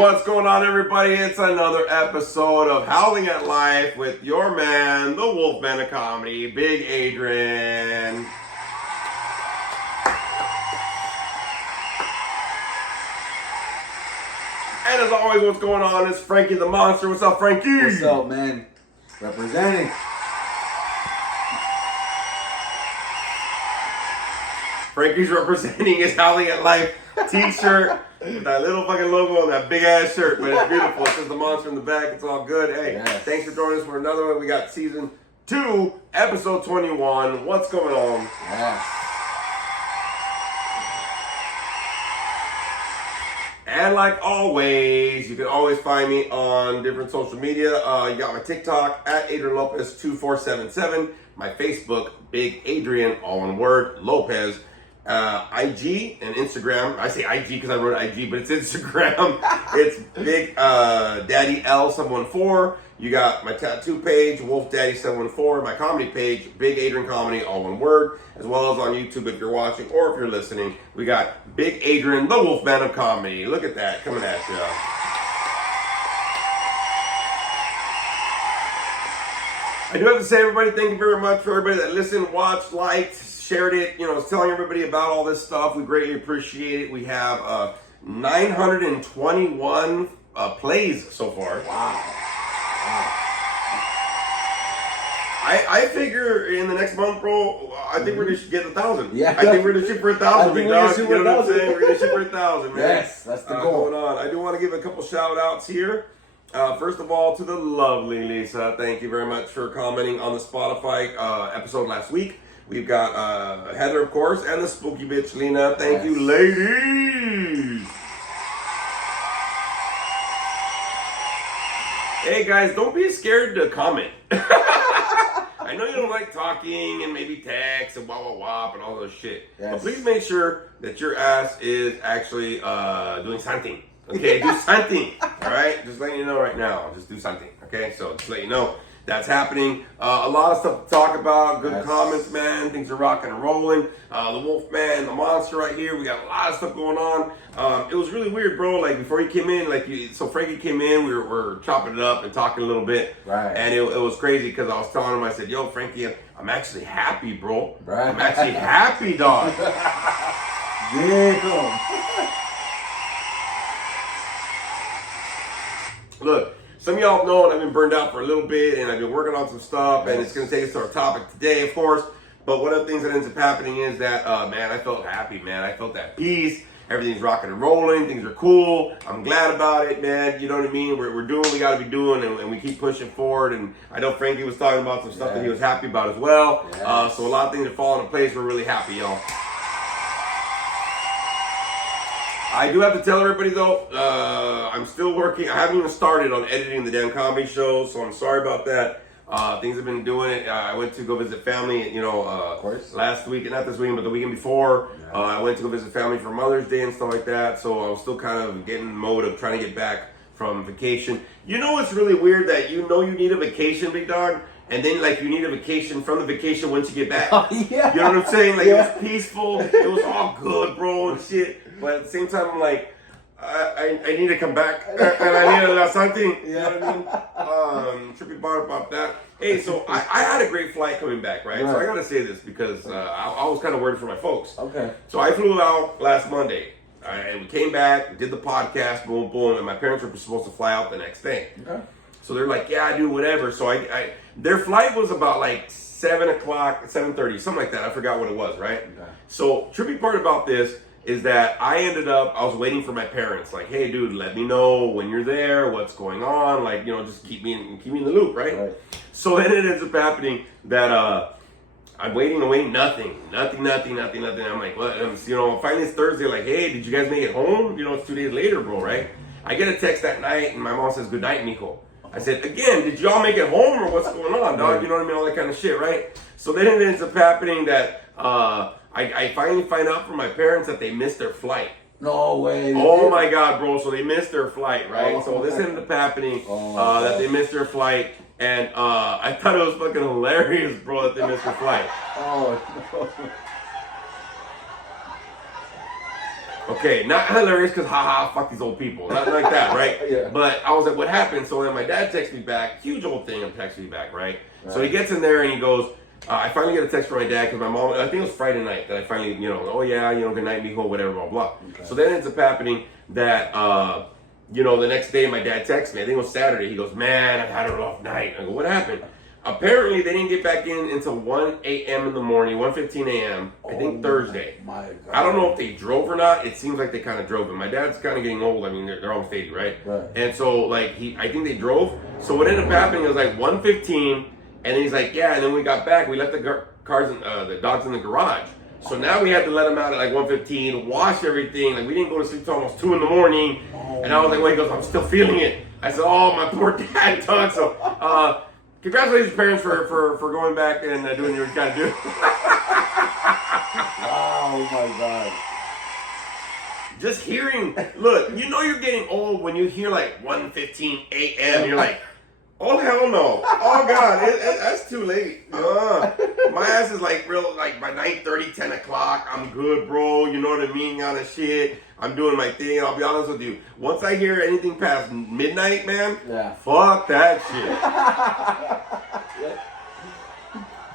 What's going on, everybody? It's another episode of Howling at Life with your man, the Wolfman of Comedy, Big Adrian. And as always, what's going on is Frankie the Monster. What's up, Frankie? What's up, man? Representing. Frankie's representing his Howling at Life t-shirt with that little fucking logo on that big ass shirt, but it's beautiful. It says the monster in the back. It's all good. Hey, yes. Thanks for joining us for another one. We got season 2, episode 21. What's going on? Yes. And like always, you can always find me on different social media. You got my TikTok at Adrian Lopez 2477, my Facebook Big Adrian, all one word, Lopez. IG and Instagram. I say IG because I wrote IG, but it's Instagram. It's Big Daddy L714. You got my tattoo page, Wolf Daddy 714. My comedy page, Big Adrian Comedy, all one word, as well as on YouTube if you're watching or if you're listening. We got Big Adrian, the Wolfman of Comedy. Look at that, coming at you. I do have to say, everybody, thank you very much for everybody that listened, watched, liked, shared it, telling everybody about all this stuff. We greatly appreciate it. We have 921 plays so far. Wow. I figure in the next month, bro, I think we're going to get 1,000. Yeah. I think we're going to shoot for 1,000, big dog. You know what I'm saying? We're going to shoot for 1,000, man. Yes, that's the goal. Going on. I do want to give a couple shout outs here. First of all, to the lovely Lisa. Thank you very much for commenting on the Spotify episode last week. We've got Heather, of course, and the spooky bitch, Lena. Thank you, ladies. Hey, guys, don't be scared to comment. I know you don't like talking and maybe text and wah, wah, wah, and all those shit. Yes. But please make sure that your ass is actually doing something. Okay, do something. All right? Just letting you know right now. Just do something. Okay? So just let you know. That's happening. A lot of stuff to talk about. Good comments, man. Things are rocking and rolling. The Wolfman, the monster right here. We got a lot of stuff going on. It was really weird, bro. Like, before he came in, so Frankie came in. We were chopping it up and talking a little bit. Right. And it was crazy because I was telling him, I said, yo, Frankie, I'm actually happy, bro. Right. I'm actually happy, dog. Yeah. Look. Some of y'all know I've been burned out for a little bit, and I've been working on some stuff, and it's going to take us to our topic today, of course. But one of the things that ends up happening is that, man, I felt happy, man. I felt that peace. Everything's rocking and rolling. Things are cool. I'm glad about it, man. You know what I mean? We're doing what we got to be doing, and we keep pushing forward. And I know Frankie was talking about some stuff that he was happy about as well. Yes. So a lot of things are falling in place. We're really happy, y'all. I do have to tell everybody, though, I'm still working. I haven't even started on editing the damn comedy show, so I'm sorry about that. Things have been doing it. I went to go visit family, last week, not this weekend, but the weekend before. I went to go visit family for Mother's Day and stuff like that, so I was still kind of getting in the mode of trying to get back from vacation. You know what's really weird? That you need a vacation, big dog, and then, you need a vacation from the vacation once you get back. Yeah. You know what I'm saying? It was peaceful. It was all good, bro, and shit. But at the same time, I'm like, I need to come back, and I need to do something. You know what I mean? Trippy bar about that. Hey, so I had a great flight coming back, right? So I gotta say this because I was kind of worried for my folks. Okay. So I flew out last Monday, and we came back, we did the podcast, boom, boom, and my parents were supposed to fly out the next day. Okay. So they're like, yeah, dude, whatever. So their flight was about 7 o'clock, 7:30, something like that. I forgot what it was, right? Okay. So trippy part about this is that I was waiting for my parents, like, hey, dude, let me know when you're there, what's going on, just keep me in the loop, right? So then it ends up happening that I'm waiting, nothing. I'm like, what? Finally it's Thursday, like, hey, did you guys make it home? It's 2 days later, bro, right? I get a text that night, and my mom says, good night, mijo. I said, again, did y'all make it home, or what's going on, dog? You know what I mean? All that kind of shit, right? So then it ends up happening that I finally find out from my parents that they missed their flight. No way. Oh my God, bro. So they missed their flight, right? So this ended up happening, that they missed their flight. And I thought it was fucking hilarious, bro, that they missed their flight. Oh, no. Okay, not hilarious because haha, fuck these old people. Nothing like that, right? Yeah. But I was like, what happened? So then my dad texts me back, huge old thing, I'm texting me back, right? So he gets in there and he goes, I finally get a text from my dad because my mom, I think it was Friday night that I finally, oh yeah, good night, mijo, whatever, blah, blah. Okay. So then it ends up happening that, the next day my dad texts me, I think it was Saturday, he goes, man, I've had a rough night. I go, what happened? Apparently they didn't get back in until 1 a.m. in the morning, 1:15 a.m., I think Thursday. My God. I don't know if they drove or not. It seems like they kind of drove. And my dad's kind of getting old. I mean, they're almost 80, right? Right. And so, I think they drove. So what ended up happening was 1:15, and he's like, yeah. And then we got back. We left the the dogs in the garage. So now we had to let them out at 1:15, wash everything. We didn't go to sleep till almost 2 in the morning. And I was like, wait, he goes, I'm still feeling it. I said, oh, my poor dad, dog. So, congratulations, parents, for going back and doing your kind of do. Oh my God. Just hearing, look, you're getting old when you hear 1:15 a.m. You're like, oh hell no, oh God, that's too late. My ass is by 9:30, 10 o'clock. I'm good, bro. You know what I mean? Kind of shit. I'm doing my thing. And I'll be honest with you. Once I hear anything past midnight, man, fuck that shit.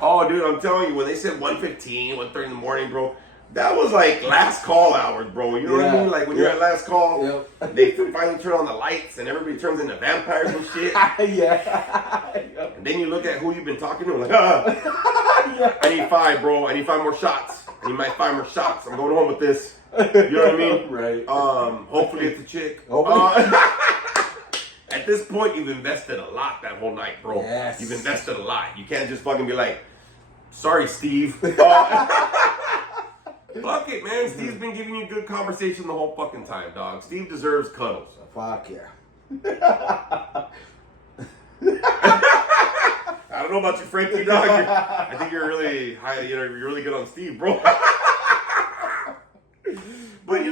Oh, dude, I'm telling you, when they said 1:15, 1:30 in the morning, bro, that was last call hours, bro. You know what I mean? When you're at last call, they finally turn on the lights and everybody turns into vampires and shit. And then you look at who you've been talking to, I need 5, bro. I need 5 more shots. I need 5 more shots. I'm going home with this. You know what I mean? Right. Hopefully it's a chick. At this point, you've invested a lot that whole night, bro. Yes. You've invested a lot. You can't just fucking be like, sorry, Steve. Fuck it, man. Steve's been giving you good conversation the whole fucking time, dog. Steve deserves cuddles. Fuck yeah. I don't know about you, Frankie, dog. I think you're really high. You're really good on Steve, bro. But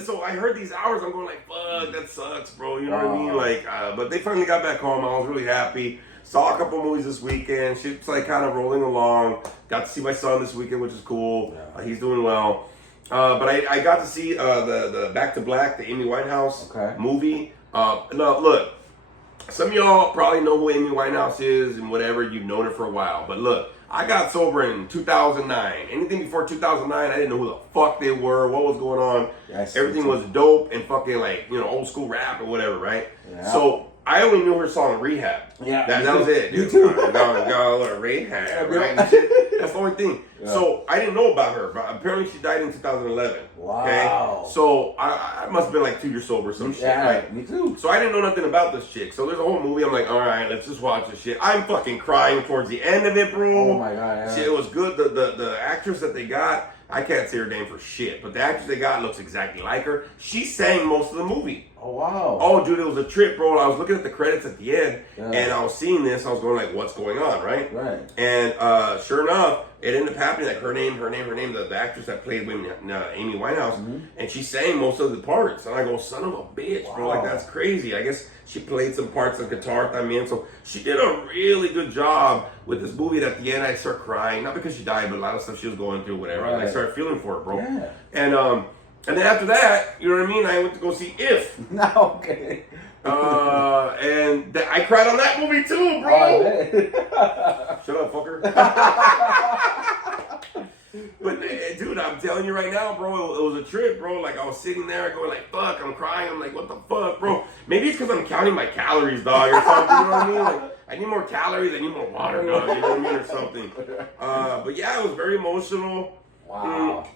so I heard these hours. I'm going fuck, that sucks, bro. You know what I mean? But they finally got back home. I was really happy. Saw a couple movies this weekend. Shit's kind of rolling along. Got to see my son this weekend, which is cool. He's doing well. But I got to see the Back to Black, the Amy Winehouse movie. No, look, some of y'all probably know who Amy Winehouse is and whatever. You've known her for a while. But look, I got sober in 2009. Anything before 2009, I didn't know who the fuck they were, what was going on. Yes, everything was dope and fucking old school rap or whatever, right? Yeah. So I only knew her song Rehab. Yeah, that was it. Dude. You too. Got Rehab, right? And shit. That's the only thing. Yeah. So I didn't know about her, but apparently she died in 2011. Wow. Okay? So I must have been 2 years sober or some shit, right? Me too. So I didn't know nothing about this chick. So there's a whole movie. I'm like, all right, let's just watch this shit. I'm fucking crying towards the end of it, bro. Oh my God, yeah. Shit, it was good. The actress that they got, I can't say her name for shit, but the actress they got looks exactly like her. She sang most of the movie. Oh wow. Oh, dude, it was a trip, bro. I was looking at the credits at the end, and I was seeing this. I was going what's going on, right? Right. And sure enough, it ended up happening. Her name, the actress that played Amy Winehouse, and she sang most of the parts. And I go, son of a bitch, bro. That's crazy. I guess she played some parts of guitar también. So she did a really good job with this movie. And at the end, I start crying, not because she died, but a lot of stuff she was going through, whatever. Right. And I started feeling for her, bro. Yeah. And then after that, you know what I mean? I went to go see If. No, okay. And I cried on that movie too, bro. Shut up, fucker. But dude, I'm telling you right now, bro, it was a trip, bro. I was sitting there going fuck, I'm crying. I'm like, what the fuck, bro? Maybe it's because I'm counting my calories, dog, or something. You know what I mean? I need more calories. I need more water, dog. You know what I mean, or something. But yeah, it was very emotional. Wow.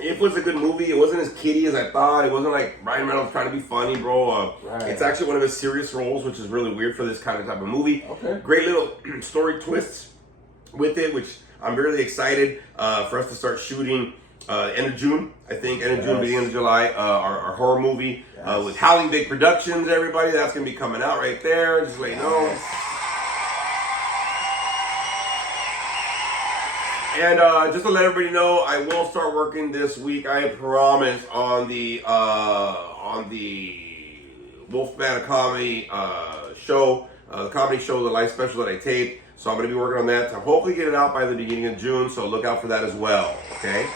It was a good movie. It wasn't as kiddie as I thought. It wasn't like Ryan Reynolds trying to be funny, bro. It's actually one of his serious roles, which is really weird for this kind of type of movie. Okay. Great little story twists with it, which I'm really excited for us to start shooting end of June. I think end of June, beginning of July. Our horror movie with Howling Big Productions. Everybody, that's gonna be coming out right there. Just let you know. And just to let everybody know, I will start working this week. I promise on the Wolfman Comedy show, the comedy show, the live special that I taped. So I'm going to be working on that to hopefully get it out by the beginning of June. So look out for that as well. Okay.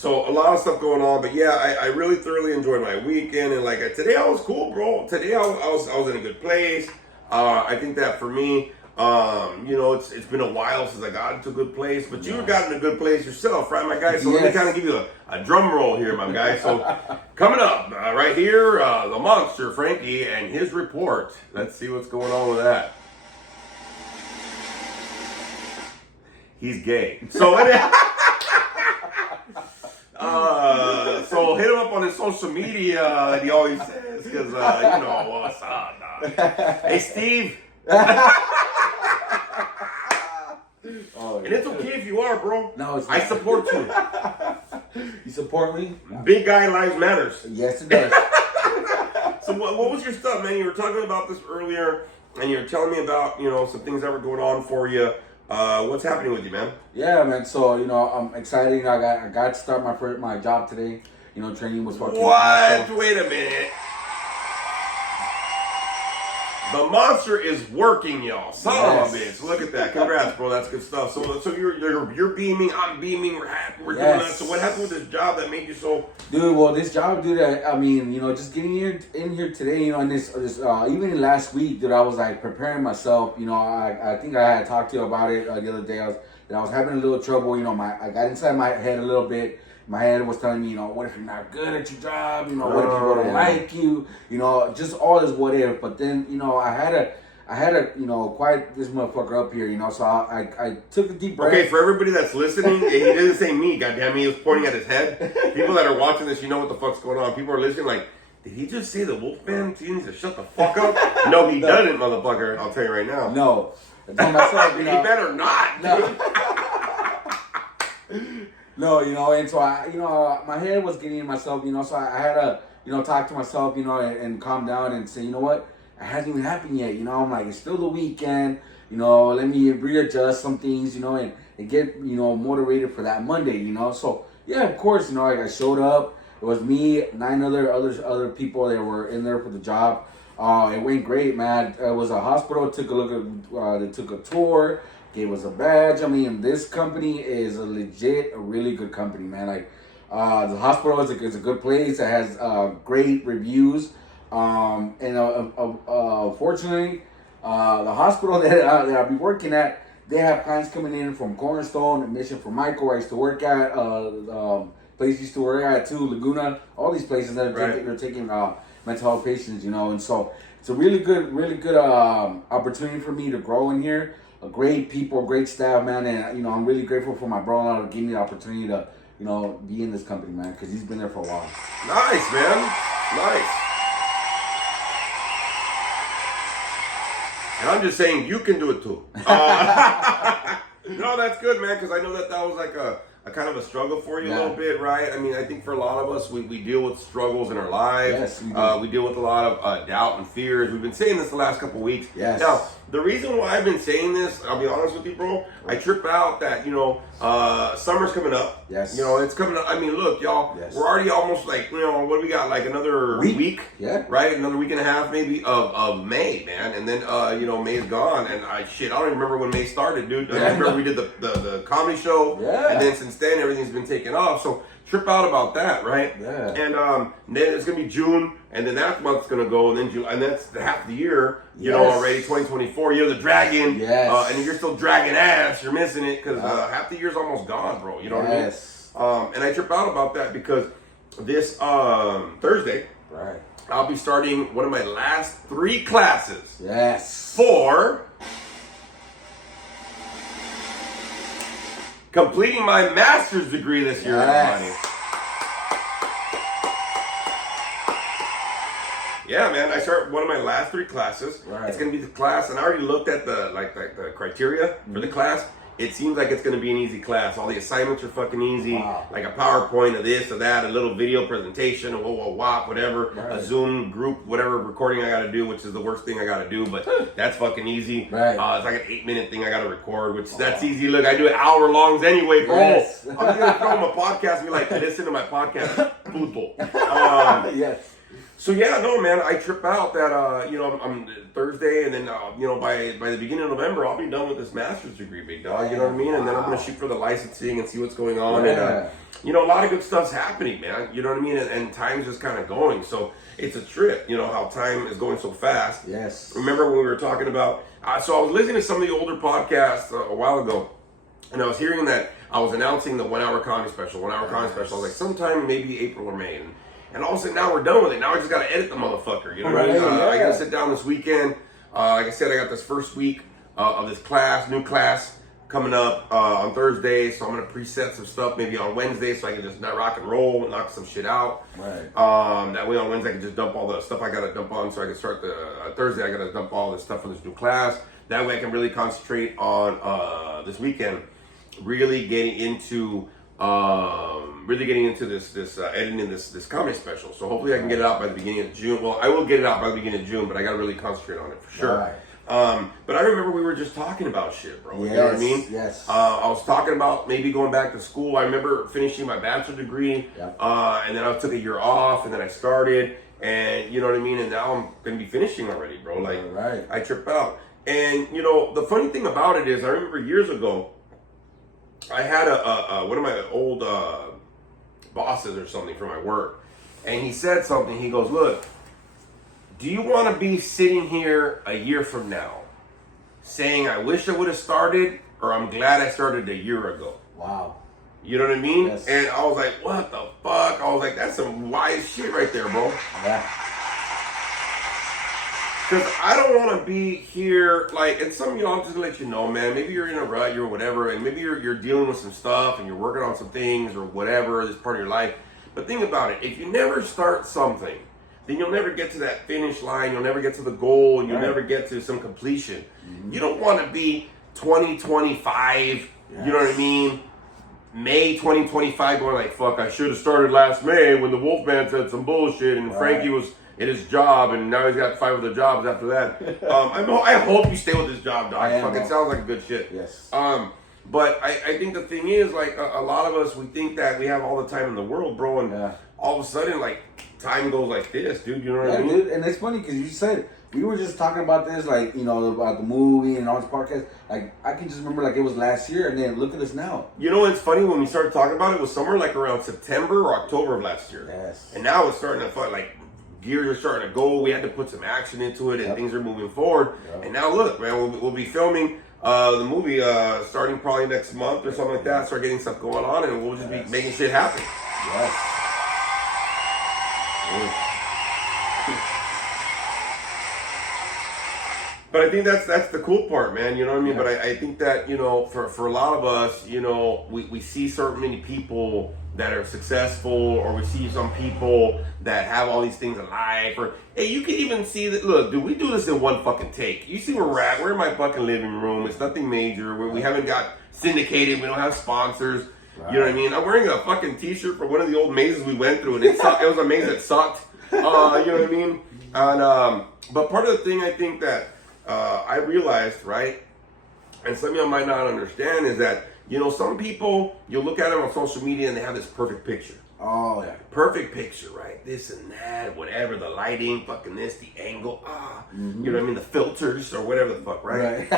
So a lot of stuff going on, but yeah, I really thoroughly enjoyed my weekend, and like today I was cool, bro. Today I was in a good place. I think that for me, it's been a while since I got into a good place, but you've gotten a good place yourself, right, my guy? So let me kind of give you a drum roll here, my guy. So coming up right here, the monster Frankie and his report. Let's see what's going on with that. He's gay. So so hit him up on his social media that he always says, because what's up, dog. Hey, Steve. And it's okay if you are, bro. No, it's I not. support you. You support me? Big guy lives matters. Yes, it does. So what was your stuff, man? You were talking about this earlier, and you were telling me about some things that were going on for you. What's happening with you, man? Yeah, man. So I'm excited. I got to start my job today. Training was fucking What? Wait a minute. The monster is working, y'all. Son of a bitch. Look at that. Congrats, bro. That's good stuff. So you're beaming. I'm beaming. We're happy. We're doing that. So what happened with this job that made you so? Dude, well, this job, dude. I mean, just getting in here today. And this even last week, dude, I was like preparing myself. I think I had talked to you about it the other day. I was having a little trouble. I got inside my head a little bit. My head was telling me, what if you're not good at your job? What if people don't like you? Just all this what if. But then, I had to, quiet this motherfucker up here, So I took a deep breath. Okay, for everybody that's listening, he didn't say me, goddamn, he was pointing at his head. People that are watching this, you know what the fuck's going on. People are listening like, did he just say the Wolfman? He needs to shut the fuck up. No, he doesn't, motherfucker. I'll tell you right now. No. I told myself, He better not. No. No, and so my head was getting in myself, so I had to, talk to myself, and calm down and say, you know what, it hasn't even happened yet, I'm like, it's still the weekend, let me readjust some things, and get, motivated for that Monday, so, yeah, of course, I showed up, it was me, 9 other people that were in there for the job, it went great, man, it was a hospital, took a look at, they took a tour, gave us a badge. I mean, this company is a really good company, man. Like, the hospital is a good place. It has great reviews. Fortunately, the hospital that I'll be working at, they have clients coming in from Cornerstone, Mission for Michael, where I used to work at, place I used to work at too, Laguna, all these places that are taking mental health patients, and so it's a really good opportunity for me to grow in here. Great people, great staff, man, and I'm really grateful for my brother to give me the opportunity to, be in this company, man, because he's been there for a while. Nice, man. Nice. And I'm just saying, you can do it too. No, that's good, man, because I know that was like a kind of a struggle for you a little bit, right? I mean, I think for a lot of us, we deal with struggles in our lives. Yes, we do. We deal with a lot of doubt and fears. We've been saying this the last couple of weeks. Yes. Now, the reason why I've been saying this, I'll be honest with you, bro, I trip out that, summer's coming up. Yes. It's coming up. I mean, look, y'all, we're already almost like, what do we got? Like another week? Yeah. Right? Another week and a half maybe of May, man. And then, May is gone. And I don't even remember when May started, dude. I remember we did the comedy show. Yeah. And then since then, everything's been taken off. So trip out about that, right? Yeah. And then it's going to be June. And then that month's going to go. And then July. And that's the half the year, already, 2024. You're the dragon. Yes. And you're still dragging ass. You're missing it because half the year's almost gone, bro. You know what I mean? And I trip out about that because this Thursday, right, I'll be starting one of my last 3 classes. Yes. For completing my master's degree this year, everybody. Yeah, man. I start one of my last 3 classes. Right. It's gonna be the class, and I already looked at the criteria for the class. It seems like it's going to be an easy class. All the assignments are fucking easy. Wow. Like a PowerPoint of this or that, a little video presentation, whatever, right. A Zoom group, whatever recording I got to do, which is the worst thing I got to do, but that's fucking easy. Right. It's like an 8-minute thing I got to record, which that's easy. Look, I do it hour-longs anyway, bro. Yes. I'm just going to throw them a podcast and be like, listen to my podcast, puto. Yes. So yeah, no, man, I trip out that I'm Thursday, and then by the beginning of November, I'll be done with this master's degree, big dog. You know what I mean? And then I'm gonna shoot for the licensing and see what's going on. Yeah. And a lot of good stuff's happening, man. You know what I mean? And time's just kind of going. So it's a trip. You know how time is going so fast. Yes. Remember when we were talking about? So I was listening to some of the older podcasts a while ago, and I was hearing that I was announcing the 1 hour comedy special. 1 hour comedy special. I was like, sometime maybe April or May. And all of a sudden, now we're done with it. Now I just got to edit the motherfucker. You know what I mean? I got to sit down this weekend. Like I said, I got this first week of this new class coming up on Thursday. So I'm going to preset some stuff maybe on Wednesday so I can just rock and roll and knock some shit out. Right. That way on Wednesday I can just dump all the stuff I got to dump on so I can start the Thursday. I got to dump all this stuff on this new class. That way I can really concentrate on this weekend, really getting into this editing this comedy special. So hopefully I can get it out by the beginning of June. Well, I will get it out by the beginning of June, but I got to really concentrate on it for sure. Right. But I remember we were just talking about shit, bro. Yes, You know what I mean? Yes. I was talking about maybe going back to school. I remember finishing my bachelor's degree, and then I took a year off, and then I started, and you know what I mean? And now I'm going to be finishing already, bro. Like, right. I trip out. And, the funny thing about it is I remember years ago, I had one of my old bosses or something from my work, and he said something. He goes, look, do you want to be sitting here a year from now saying I wish I would have started, or I'm glad I started a year ago? Wow. You know what I mean? Yes. And I was like, what the fuck? I was like, that's some wise shit right there, bro. Yeah. Because I don't want to be here, like, and some of y'all, just to let you know, man, maybe you're in a rut, you're whatever, and maybe you're dealing with some stuff and you're working on some things or whatever, this part of your life. But think about it. If you never start something, then you'll never get to that finish line. You'll never get to the goal. You'll never get to some completion. Mm-hmm. You don't want to be 2025, you know what I mean? May 2025 going like, fuck, I should have started last May when the Wolfman said some bullshit and Frankie was at his job and now he's got 5 other jobs after that. I hope you stay with this job, dog. Fucking sounds like a good shit. Yes. But I think the thing is, like, a lot of us, we think that we have all the time in the world, bro, and all of a sudden, like, time goes like this, dude. You know what I mean? Dude, and it's funny because you said, we were just talking about this, like, about the movie and all this podcast. Like, I can just remember, like, it was last year, and then look at us now. You know what's funny? When we started talking about it, it was somewhere, like, around September or October of last year. Yes. And now it's starting to, like, gears are starting to go. We had to put some action into it, and things are moving forward. And now, look, man, we'll be filming the movie starting probably next month or something like that. Start getting stuff going on, and we'll just be making shit happen. Yes. But I think that's the cool part, man. You know what I mean? But I think that, for a lot of us, we see certain many people that are successful, or we see some people that have all these things in life, or hey, you can even see that. Look, dude, we do this in one fucking take. You see where we're at? We're in my fucking living room. It's nothing major. We haven't got syndicated. We don't have sponsors. Right. You know what I mean? I'm wearing a fucking t-shirt from one of the old mazes we went through, and it was a maze that sucked. You know what I mean? And but part of the thing I think that I realized, right, and some of y'all might not understand, is that, some people, you look at them on social media and they have this perfect picture. Oh, yeah. Perfect picture, right? This and that, whatever, the lighting, fucking this, the angle, you know what I mean? The filters or whatever the fuck, right?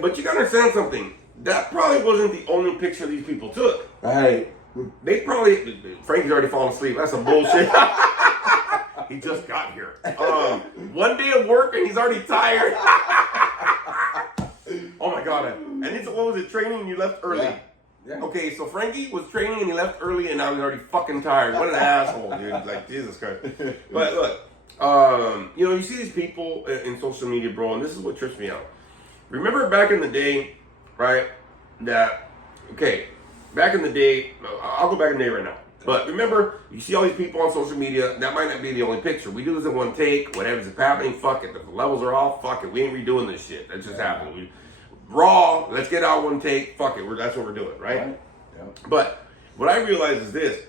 But you gotta understand something. That probably wasn't the only picture these people took. Right. They probably, Frankie's already fallen asleep. That's some bullshit. He just got here. One day of work and he's already tired. Oh my god. And it's, what was it, training and you left early? Yeah. Okay, so Frankie was training and he left early and now he's already fucking tired. What an asshole, dude. Like, Jesus Christ. But look, you see these people in social media, bro, and this is what trips me out. Remember back in the day, right, back in the day, I'll go back in the day right now. But remember, you see all these people on social media, that might not be the only picture. We do this in one take, whatever's happening, fuck it. If the levels are off, fuck it. We ain't redoing this shit. That just happened. Raw, let's get out one take, fuck it. That's what we're doing, right? But what I realize is this.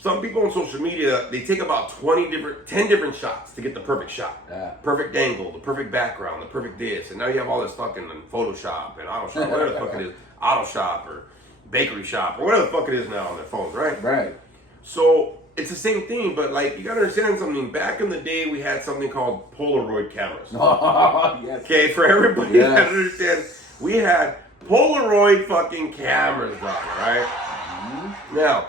Some people on social media, they take about 10 different shots to get the perfect shot. Perfect angle, the perfect background, the perfect this. And now you have all this fucking Photoshop and Autoshop, whatever the fuck it is. Autoshop or Bakery Shop or whatever the fuck it is now on their phones, right? Right. So it's the same thing, but like you gotta understand something. Back in the day, we had something called Polaroid cameras. Oh, yes. Okay, for everybody that understands, we had Polaroid fucking cameras, dog, right? Mm-hmm. Now,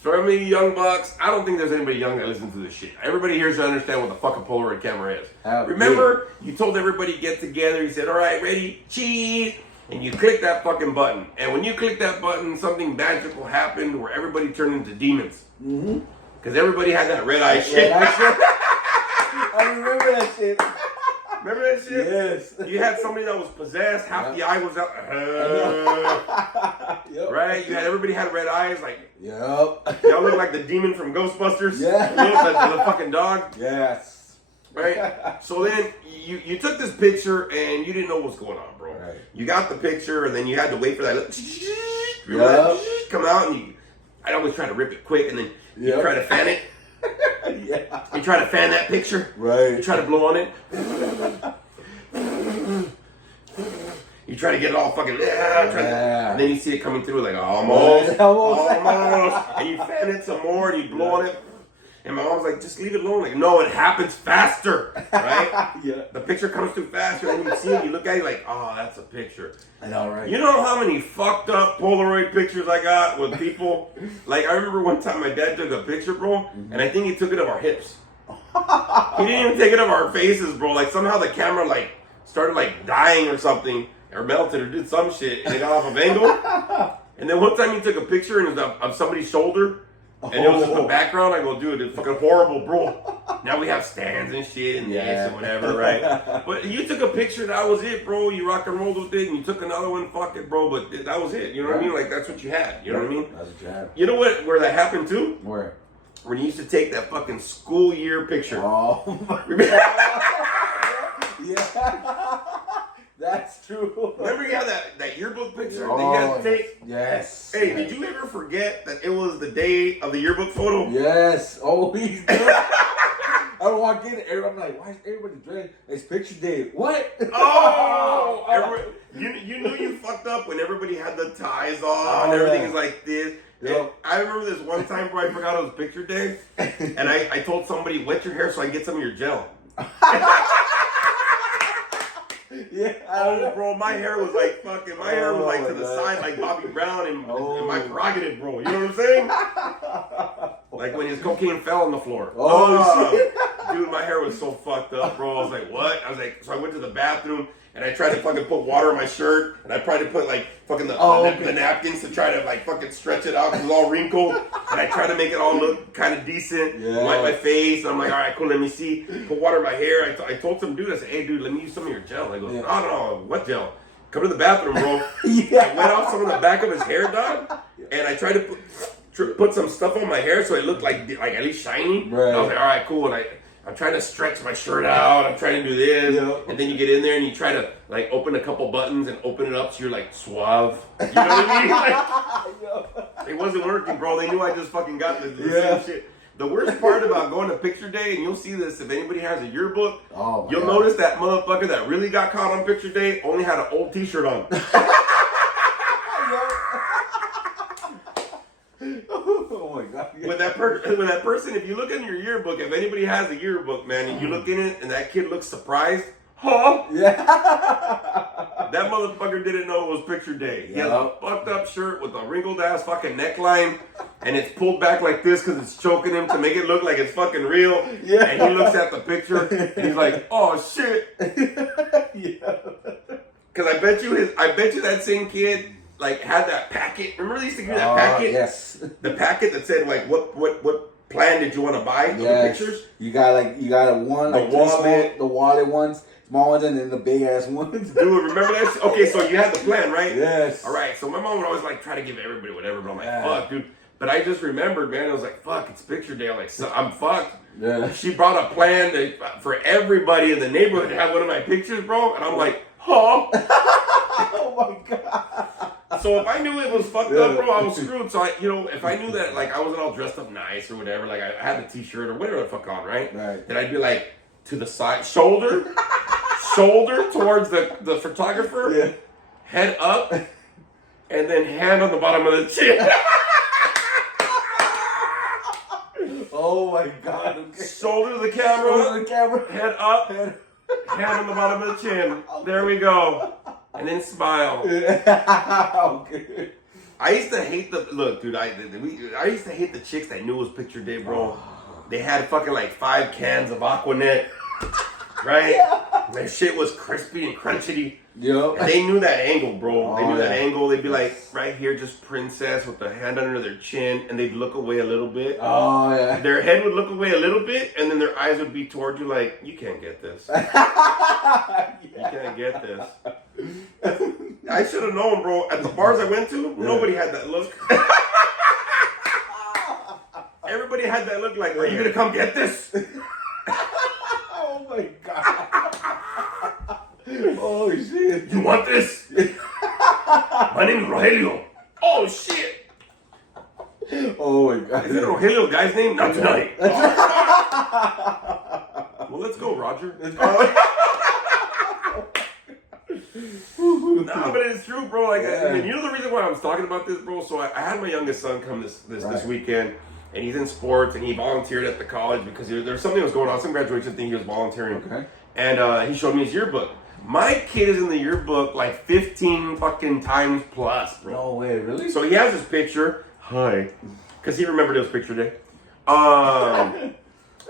for me young bucks, I don't think there's anybody young that listens to this shit. Everybody here should understand what the fucking Polaroid camera is. Remember, you told everybody to get together. You said, "All right, ready, cheese." And you click that fucking button. And when you click that button, something magical happened where everybody turned into demons. Mm-hmm. Because everybody had that red eye shit. I remember that shit. Remember that shit? Yes. You had somebody that was possessed, half the eye was out. Yep. Right? You had everybody had red eyes, like yep. Y'all look like the demon from Ghostbusters. Yeah. You know, the fucking dog. Yes. Right? So then you took this picture and you didn't know what was going on, bro. Right. You got the picture and then you had to wait for that come out and I'd always try to rip it quick and then you try to fan it. Yeah. You try to fan that picture. Right. You try to blow on it. You try to get it all fucking and then you see it coming through like almost. And you fan it some more and you blow on it. And my mom's like, just leave it alone. Like, no, it happens faster, right? Yeah. The picture comes through faster, and you see it, you look at it like, oh, that's a picture. I know, right? You know how many fucked up Polaroid pictures I got with people? Like, I remember one time my dad took a picture, bro, and I think he took it of our hips. He didn't even take it of our faces, bro. Like, somehow the camera, like, started, like, dying or something, or melted or did some shit, and it got off of angle. And then one time he took a picture, and it was of somebody's shoulder. And it was just the background. I go, dude, it's fucking horrible, bro. Now we have stands and shit and this and whatever, right? But you took a picture, that was it, bro. You rock and rolled with it, and you took another one, fuck it, bro. But that was it. You know what I mean? Like, that's what you had. You know what I mean? That's what you had. You know what? Where that happened too? Where? When you used to take that fucking school year picture. Oh my yeah. That's true. Remember you had that yearbook picture that you Oh, had to take? yes. Hey, did you ever forget that it was the day of the yearbook photo? Yes. Always. I don't walk in, I'm like, why is everybody dressed? It's picture day. What? Oh! You knew you fucked up when everybody had the ties on and everything is like this. Yep. I remember this one time, bro, I forgot it was picture day. And I told somebody, wet your hair so I can get some of your gel. Yeah. Oh, bro, my hair was like fucking. My hair was like to the side, like Bobby Brown and my prerogative, bro. You know what I'm saying? Like when his cocaine fell on the floor. Oh, shit. Dude, my hair was so fucked up, bro. I was like, what? I was like, so I went to the bathroom and I tried to fucking put water on my shirt and I tried to put like fucking the napkins to try to like fucking stretch it out because it was all wrinkled. And I tried to make it all look kind of decent. Yeah. Wipe my face. And I'm like, all right, cool, let me see. Put water in my hair. I told some dude, I said, hey, dude, let me use some of your gel. I go, no, what gel? Come to the bathroom, bro. I went off some of the back of his hair, dog. And I tried to put some stuff on my hair so it looked like at least shiny. Right. I was like, all right, cool. And I'm trying to stretch my shirt out. I'm trying to do this. Yep. And then you get in there and you try to like open a couple buttons and open it up so you're like suave. You know what I mean? Like, it wasn't working, bro. They knew I just fucking got the same shit. The worst part about going to picture day, and you'll see this if anybody has a yearbook, you'll notice that motherfucker that really got caught on picture day only had an old t-shirt on. Oh my God. When that person, if you look in your yearbook, if anybody has a yearbook, man, and you look in it and that kid looks surprised, huh? Yeah. That motherfucker didn't know it was picture day. He has a fucked up shirt with a wrinkled ass fucking neckline, and it's pulled back like this because it's choking him to make it look like it's fucking real. Yeah. And he looks at the picture and he's like, oh shit. Yeah. Because I bet you that same kid like had that packet. Remember they used to give you that packet? Yes. The packet that said like what plan did you want to buy? Yes. The pictures. You got a one, like the wallet ones, small ones, and then the big ass ones. Dude, remember that? Okay, so you had the plan, right? Yes. All right. So my mom would always like try to give everybody whatever, but I'm like, fuck, dude. But I just remembered, man. I was like, fuck, it's picture day. I'm like, so I'm fucked. Yeah. She brought a plan for everybody in the neighborhood to have one of my pictures, bro, and I'm like, huh? Oh my God. So if I knew it was fucked up, bro, I was screwed. So if I knew that like I wasn't all dressed up nice or whatever, like I had the t-shirt or whatever the fuck on, right? Then I'd be like to the side, shoulder towards the photographer, head up, and then hand on the bottom of the chin. Oh my God. Okay. Shoulder to the camera. Shoulder to the camera. Head up. Hand on the bottom of the chin. There we go. And then smile. Okay. I used to hate look, dude. I used to hate the chicks that knew it was picture day, bro. They had fucking like 5 cans of Aquanet, right? That shit was crispy and crunchy. Yep. And they knew that angle, bro. They knew that yeah. angle. They'd be like right here, just princess with the hand under their chin, and they'd look away a little bit. Oh yeah. Their head would look away a little bit, and then their eyes would be toward you, like you can't get this. You can't get this. I should have known, bro. At the bars I went to, nobody had that look. Everybody had that look like, are you gonna come get this? Oh my God. Oh shit. You want this? My name is Rogelio. Oh shit. Oh my God. Is it Rogelio guy's name? Not tonight. Well, let's go, Roger. Nah, but it's true, bro. Like, I mean, you know the reason why I was talking about this, bro? So I had my youngest son come this weekend, and he's in sports, and he volunteered at the college because there was something that was going on, some graduation thing he was volunteering. Okay. And he showed me his yearbook. My kid is in the yearbook like 15 fucking times plus, bro. No way, really? So he has his picture. Hi. Because he remembered it was picture day.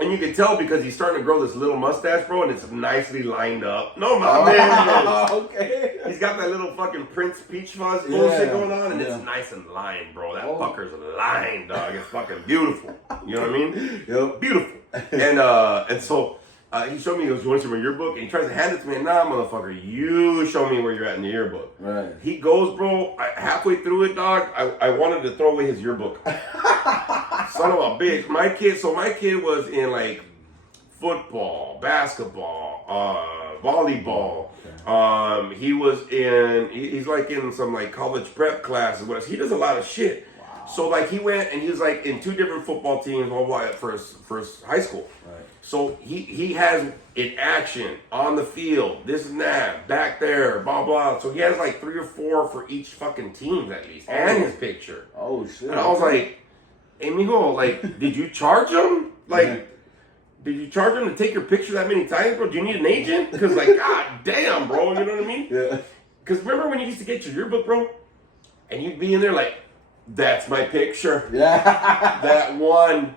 And you can tell because he's starting to grow this little mustache, bro, and it's nicely lined up. No, my man. Okay. He's got that little fucking Prince Peach Fuzz bullshit going on, and it's nice and lined, bro. That fucker's lined, dog. It's fucking beautiful. You know what I mean? Yep. Beautiful. And so he showed me, he goes, you want to see my yearbook? And he tries to hand it to me, and nah, motherfucker, you show me where you're at in the yearbook. Right. He goes, bro, halfway through it, dog, I wanted to throw away his yearbook. Son of a bitch. My kid was in like football, basketball, volleyball. Okay. He was he's like in some like college prep classes. He does a lot of shit. Wow. So like he went and he was like in 2 different football teams, blah, blah, blah, for his high school. Right. So he has in action on the field, this and that, back there, blah blah. So he has like 3 or 4 for each fucking team at least, and his picture. Oh shit! And I was like, "Hey, mijo, like, did you charge him? Like, did you charge him to take your picture that many times, bro? Do you need an agent? Because like, god damn, bro, you know what I mean? Yeah. Because remember when you used to get your yearbook, bro, and you'd be in there like, that's my picture. Yeah. That one.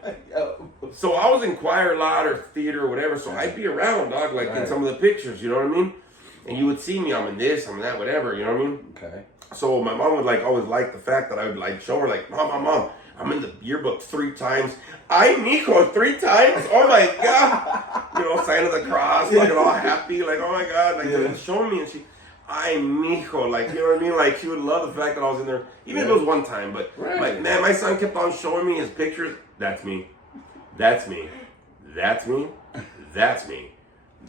So I was in choir a lot or theater or whatever, so I'd be around, dog, like in some of the pictures, you know what I mean? And you would see me, I'm in this, I'm in that, whatever, you know what I mean? Okay. So my mom would like always like the fact that I would like show her like, mom, I'm in the yearbook 3 times. Ay, mijo, 3 times? Oh my God. You know, sign of the cross, looking all happy, like, oh my God, like showing me, and she, ay, mijo, like, you know what I mean? Like, she would love the fact that I was in there, even if it was one time, but like, man, my son kept on showing me his pictures. That's me. That's me. That's me. That's me.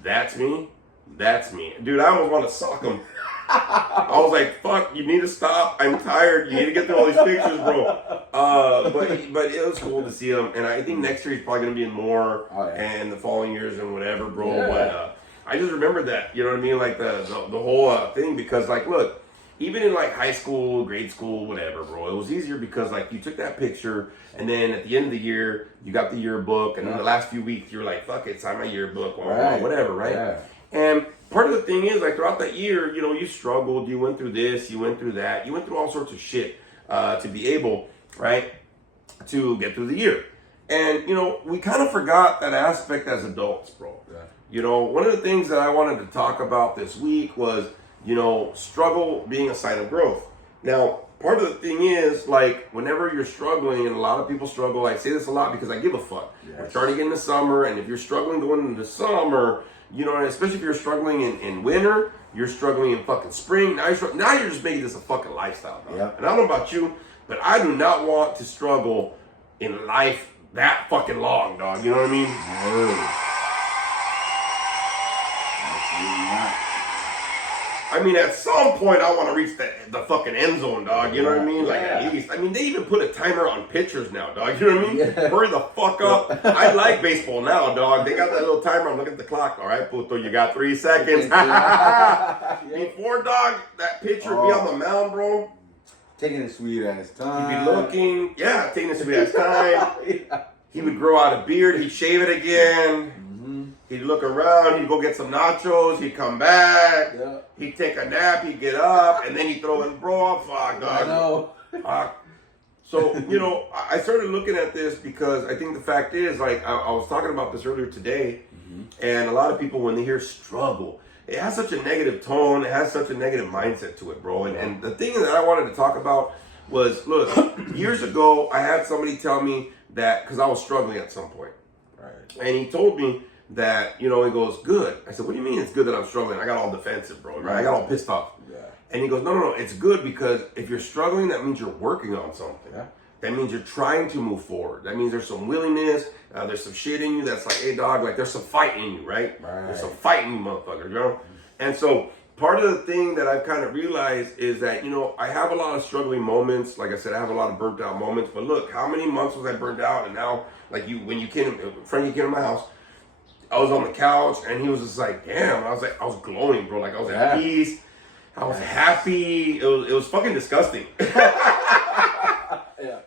That's me. That's me. Dude, I almost want to sock him. I was like, fuck, you need to stop. I'm tired. You need to get through all these pictures, bro. But it was cool to see him. And I think next year he's probably going to be in more and the following years and whatever, bro. Yeah. But I just remember that, you know what I mean? Like the whole thing, because like, look, even in like high school, grade school, whatever, bro, it was easier because like you took that picture and then at the end of the year, you got the yearbook, and then the last few weeks, you're like, fuck it, sign my yearbook, whatever, right? Yeah. And part of the thing is, like, throughout that year, you know, you struggled, you went through this, you went through that, you went through all sorts of shit to be able, right, to get through the year. And, you know, we kind of forgot that aspect as adults, bro. Yeah. You know, one of the things that I wanted to talk about this week was, you know, struggle being a sign of growth. Now, part of the thing is, like, whenever you're struggling, and a lot of people struggle, I say this a lot because I give a fuck. Yes. We're starting to get into summer, and if you're struggling going into summer, you know, and especially if you're struggling in winter, you're struggling in fucking spring, now you're just making this a fucking lifestyle, dog. Yep. And I don't know about you, but I do not want to struggle in life that fucking long, dog. You know what I mean? No. I mean, at some point, I want to reach the fucking end zone, dog. You know what I mean? Like, at least. I mean, they even put a timer on pitchers now, dog. You know what I mean? Yeah. Hurry the fuck up. I like baseball now, dog. They got that little timer. I'm looking at the clock. All right, puto, you got 3 seconds. Before, dog, that pitcher be on the mound, bro. Taking a sweet ass time. You be looking. Yeah, taking a sweet ass time. He would grow out a beard. He'd shave it again. He'd look around. He'd go get some nachos. He'd come back. Yeah. He'd take a nap. He'd get up, and then he'd throw in bro. Fuck, dog. I know. So, you know, I started looking at this because I think the fact is, like, I was talking about this earlier today, and a lot of people, when they hear struggle, it has such a negative tone. It has such a negative mindset to it, bro. And the thing that I wanted to talk about was, look, years ago, I had somebody tell me that, because I was struggling at some point. Right. And he told me that, you know, he goes, good. I said, what do you mean it's good that I'm struggling? I got all defensive, bro, right? I got all pissed off. Yeah. And he goes, no, it's good because if you're struggling, that means you're working on something. Yeah. That means you're trying to move forward. That means there's some willingness. There's some shit in you that's like, hey, dog, like there's some fight in you, right? There's some fight in you, motherfucker, you know? And so part of the thing that I've kind of realized is that, you know, I have a lot of struggling moments. Like I said, I have a lot of burnt out moments. But look, how many months was I burnt out? And now, like when Frankie came to my house, I was on the couch and he was just like, damn. I was glowing, bro. Like I was at peace. I was happy. It was fucking disgusting.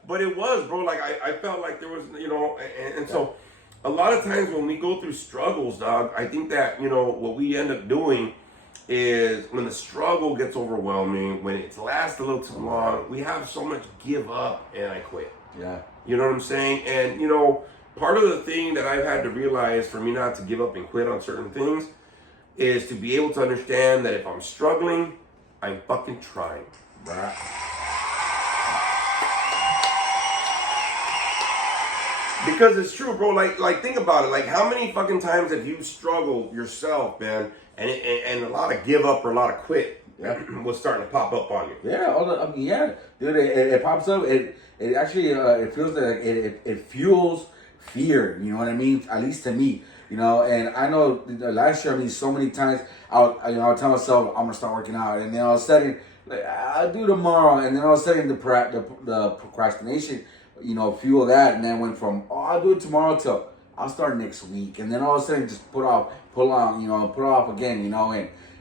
But it was, bro. Like I felt like there was, you know, and so a lot of times when we go through struggles, dog, I think that, you know, what we end up doing is when the struggle gets overwhelming, when it lasts a little too long, we have so much give up and I quit. Yeah. You know what I'm saying? And, you know, part of the thing that I've had to realize for me not to give up and quit on certain things is to be able to understand that if I'm struggling, I'm fucking trying. Right. Because it's true, bro. Like think about it. Like, how many fucking times have you struggled yourself, man? And a lot of give up or a lot of quit was starting to pop up on you. Yeah, dude. It pops up. It actually it feels like it fuels fear. You know what I mean? At least to me. You know, and I know last year, I mean, so many times I'll tell myself I'm gonna start working out, and then all of a sudden, like, I'll do tomorrow, and then all of a sudden the procrastination, you know, fuel that, and then went from I'll do it tomorrow to I'll start next week, and then all of a sudden just put off again, you know,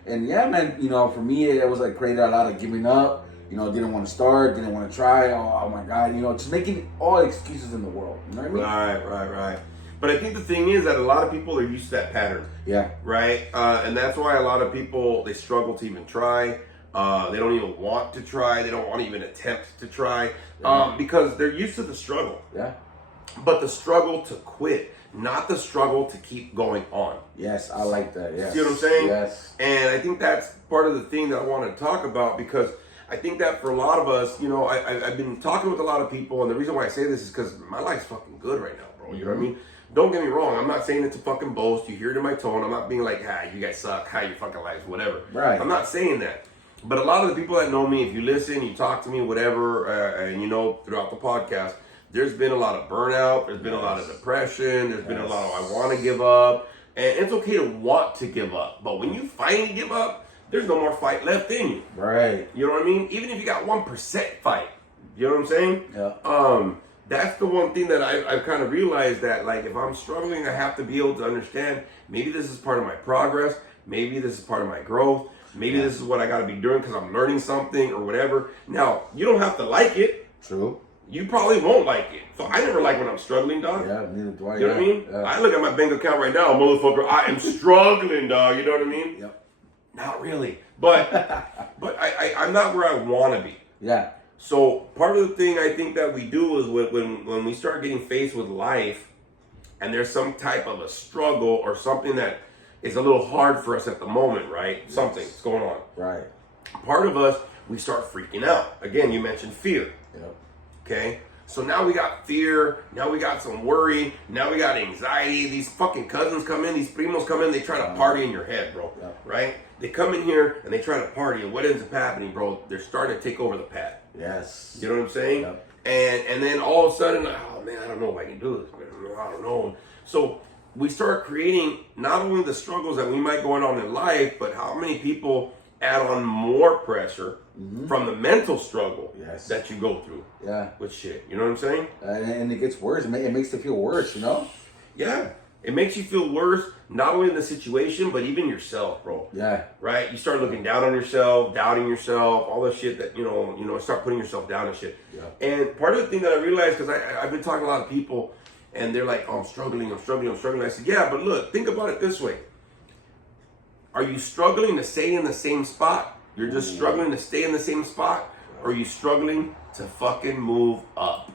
and yeah, man, you know, for me it was like created a lot of giving up, you know, didn't want to start, didn't want to try, oh my god, you know, just making all excuses in the world, you know what I mean? Right. But I think the thing is that a lot of people are used to that pattern. Yeah. Right? And that's why a lot of people, they struggle to even try. They don't even want to try. They don't want to even attempt to try because they're used to the struggle. Yeah. But the struggle to quit, not the struggle to keep going on. Yes, I like that. Yes. See what I'm saying? Yes. And I think that's part of the thing that I want to talk about because I think that for a lot of us, you know, I've been talking with a lot of people, and the reason why I say this is because my life's fucking good right now, bro. You know what I mean? Don't get me wrong. I'm not saying it to fucking boast. You hear it in my tone. I'm not being like, you guys suck. Your fucking lives, whatever. Right. I'm not saying that. But a lot of the people that know me, if you listen, you talk to me, whatever, and you know, throughout the podcast, there's been a lot of burnout. There's been a lot of depression. There's been a lot of I want to give up. And it's okay to want to give up. But when you finally give up, there's no more fight left in you. Right. You know what I mean? Even if you got 1% fight. You know what I'm saying? Yeah. That's the one thing that I've kind of realized that, like, if I'm struggling, I have to be able to understand maybe this is part of my progress. Maybe this is part of my growth. Maybe this is what I got to be doing because I'm learning something or whatever. Now, you don't have to like it. True. You probably won't like it. So I never like when I'm struggling, dog. Yeah, neither do I. You know what I mean? Yeah. I look at my bank account right now, motherfucker. I am struggling, dog. You know what I mean? Yep. Not really. But I'm not where I want to be. Yeah. So part of the thing I think that we do is when we start getting faced with life and there's some type of a struggle or something that is a little hard for us at the moment, right? Yes. Something's going on. Right. Part of us, we start freaking out. Again, you mentioned fear. Yep. Okay? So now we got fear, now we got some worry, now we got anxiety. These fucking cousins come in, these primos come in, they try to party in your head, bro. Yep. Right? They come in here and they try to party, and what ends up happening, bro? They're starting to take over the pad. Yes. You know what I'm saying? Yep. And then all of a sudden, oh man, I don't know if I can do this, man. I don't know. So we start creating not only the struggles that we might go on in life, but how many people add on more pressure from the mental struggle that you go through. Yeah. With shit. You know what I'm saying? And it gets worse. It makes it feel worse, you know? Yeah. It makes you feel worse, not only in the situation, but even yourself, bro. Yeah. Right? You start looking down on yourself, doubting yourself, all the shit that, you know, start putting yourself down and shit. Yeah. And part of the thing that I realized, because I've been talking to a lot of people, And they're like, oh, I'm struggling. I said, yeah, but look, think about it this way. Are you struggling to stay in the same spot? You're just struggling to stay in the same spot? Or are you struggling to fucking move up?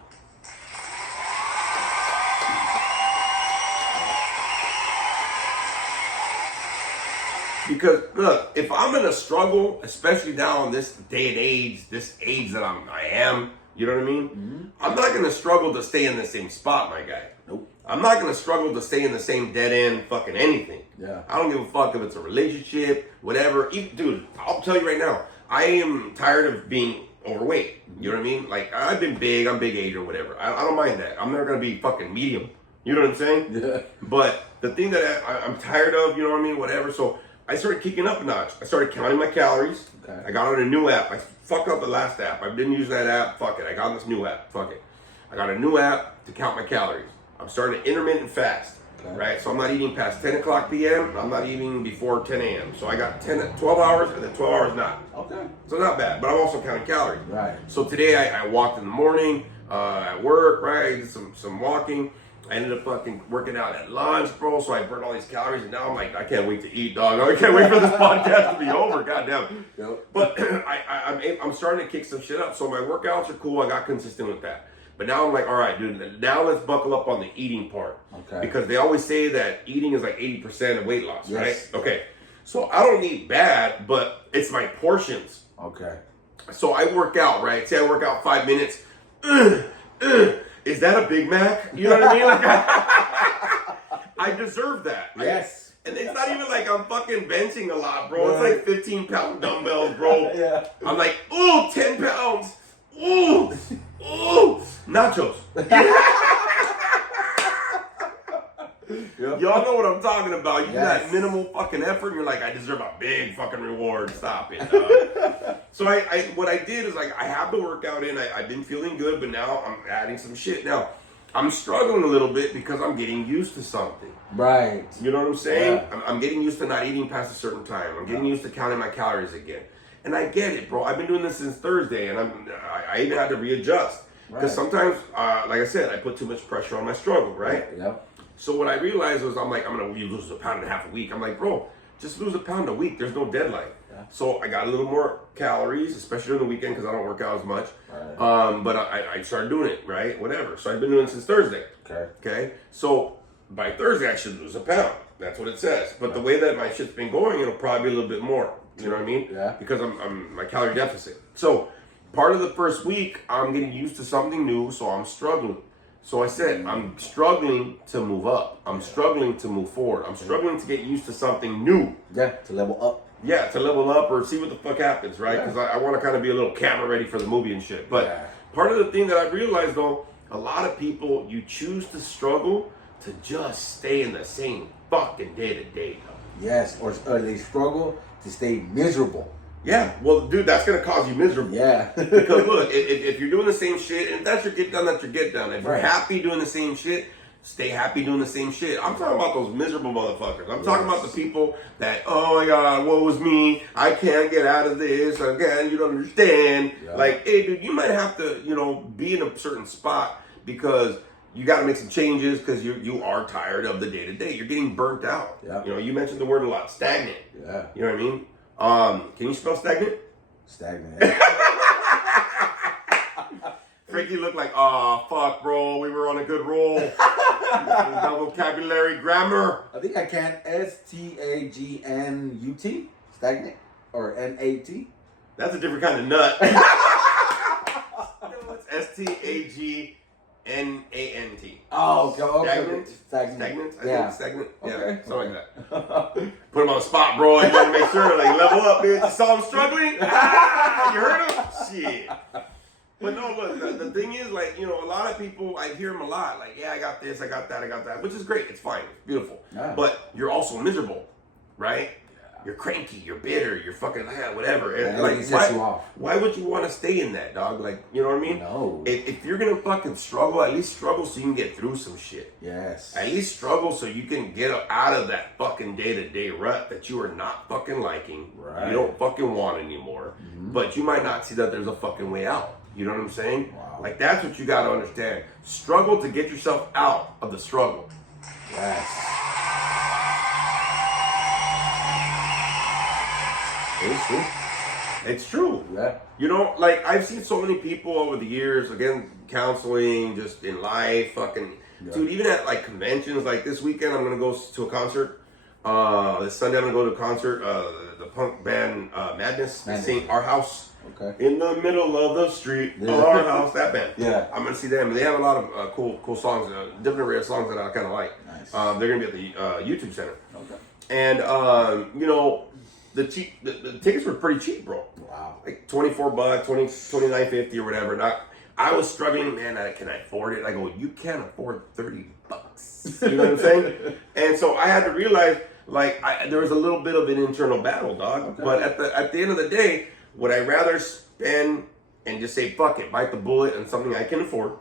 Because look, if I'm in a struggle, especially now in this day and age, this age that I am, you know what I mean? Mm-hmm. I'm not gonna struggle to stay in the same spot, my guy. Nope. I'm not gonna struggle to stay in the same dead end fucking anything. Yeah. I don't give a fuck if it's a relationship, whatever. Dude, I'll tell you right now, I am tired of being overweight. You know what I mean? Like, I've been big, I'm big age or whatever. I don't mind that. I'm never gonna be fucking medium. You know what I'm saying? Yeah. But the thing that I'm tired of, you know what I mean? Whatever. So I started kicking up a notch. I started counting my calories. Okay. I got on a new app. I fucked up the last app. I've been using that app. Fuck it. I got on this new app. Fuck it. I got a new app to count my calories. I'm starting to intermittent fast. Okay. Right? So I'm not eating past 10 o'clock p.m. I'm not eating before 10 a.m. So I got 12 hours and then 12 hours not. Okay. So not bad. But I'm also counting calories. Right. So today I walked in the morning at work, right? Did some walking. I ended up fucking working out at lunch, bro, so I burned all these calories, and now I'm like, I can't wait to eat, dog. I can't wait for this podcast to be over, goddamn. Yep. But I'm starting to kick some shit up, so my workouts are cool. I got consistent with that. But now I'm like, all right, dude, now let's buckle up on the eating part. Okay. Because they always say that eating is like 80% of weight loss, yes. Right? Okay. So I don't eat bad, but it's my portions. Okay. So I work out, right? Say I work out 5 minutes. Is that a Big Mac? You know what I mean? Like, I deserve that. Yes. And it's not even like I'm fucking benching a lot, bro. It's like 15-pound dumbbells, bro. Yeah. I'm like, ooh, 10 pounds. Ooh, ooh, nachos. Yep. Y'all know what I'm talking about. You do that minimal fucking effort, and you're like, I deserve a big fucking reward. Stop it. So what I did is like I have the workout in. I've been feeling good, but now I'm adding some shit. Now I'm struggling a little bit because I'm getting used to something. Right. You know what I'm saying? Yeah. I'm getting used to not eating past a certain time. I'm getting used to counting my calories again. And I get it, bro. I've been doing this since Thursday, and I even had to readjust because sometimes, like I said, I put too much pressure on my struggle. Right. Yep. So what I realized was I'm gonna lose 1.5 pounds a week. I'm like, bro, just lose 1 pound a week. There's no deadline. Yeah. So I got a little more calories, especially on the weekend because I don't work out as much. Right. But I started doing it, right? Whatever. So I've been doing it since Thursday. Okay. So by Thursday I should lose 1 pound. That's what it says. But the way that my shit's been going, it'll probably be a little bit more. You know what I mean? Yeah. Because I'm my calorie deficit. So part of the first week I'm getting used to something new, so I'm struggling. So I said, I'm struggling to move up. I'm struggling to move forward. I'm struggling to get used to something new. Yeah, to level up. Yeah, to level up or see what the fuck happens, right? Because I want to kind of be a little camera ready for the movie and shit. But part of the thing that I realized, though, a lot of people, you choose to struggle to just stay in the same fucking day-to-day. Yes, or they struggle to stay miserable. Yeah, well, dude, that's gonna cause you miserable. Yeah. Because look, if you're doing the same shit, and if that's your get done, that's your get done. If you're happy doing the same shit, stay happy doing the same shit. I'm talking about those miserable motherfuckers. I'm talking about the people that, oh my God, woe is me. I can't get out of this. Again, you don't understand. Yeah. Like, hey, dude, you might have to, be in a certain spot because you got to make some changes because you are tired of the day to day. You're getting burnt out. Yeah. You mentioned the word a lot, stagnant. Yeah. You know what I mean? Can you spell stagnant? Stagnant. Frankie looked like, oh, fuck, bro. We were on a good roll. That vocabulary, grammar. I think I can. Stagnut. Stagnant. Or N-A-T. That's a different kind of nut. S-T-A-G. N-A-N-T. Oh, okay. Stagnant. I think stagnant. Yeah, okay. Something like that. Put him on the spot, bro. You gotta make sure, level up, bitch. You saw him struggling? You heard him? Shit. But no, look, the thing is, a lot of people, I hear them a lot. Like, yeah, I got this, I got that, which is great. It's fine. It's beautiful. Yeah. But you're also miserable, right? You're cranky, you're bitter, you're fucking whatever. And why would you want to stay in that, dog? You know what I mean? No. If you're gonna fucking struggle, at least struggle so you can get through some shit. Yes. At least struggle so you can get out of that fucking day-to-day rut that you are not fucking liking. Right. You don't fucking want anymore. Mm-hmm. But you might not see that there's a fucking way out. You know what I'm saying? Wow. Like, that's what you got to understand. Struggle to get yourself out of the struggle. Yes. It's true. It's true. Yeah. You know, like, I've seen so many people over the years, again, counseling, just in life, fucking, dude, even at, like, conventions, like, this weekend, I'm going to go to a concert. This Sunday, I'm going to go to a concert, the punk band Madness. They sing Our House. Okay. In the middle of the street, Our House, that band. Yeah. I'm going to see them. They have a lot of cool songs, different array of songs that I kind of like. Nice. They're going to be at the YouTube Center. Okay. And, you know, the tickets were pretty cheap, bro. Wow. Like $24, $29.50 or whatever. And I was struggling, man, can I afford it? I go, you can't afford $30. You know what I'm saying? And so I had to realize, like, there was a little bit of an internal battle, dog. Okay. But at the end of the day, would I rather spend and just say, fuck it, bite the bullet on something I can afford,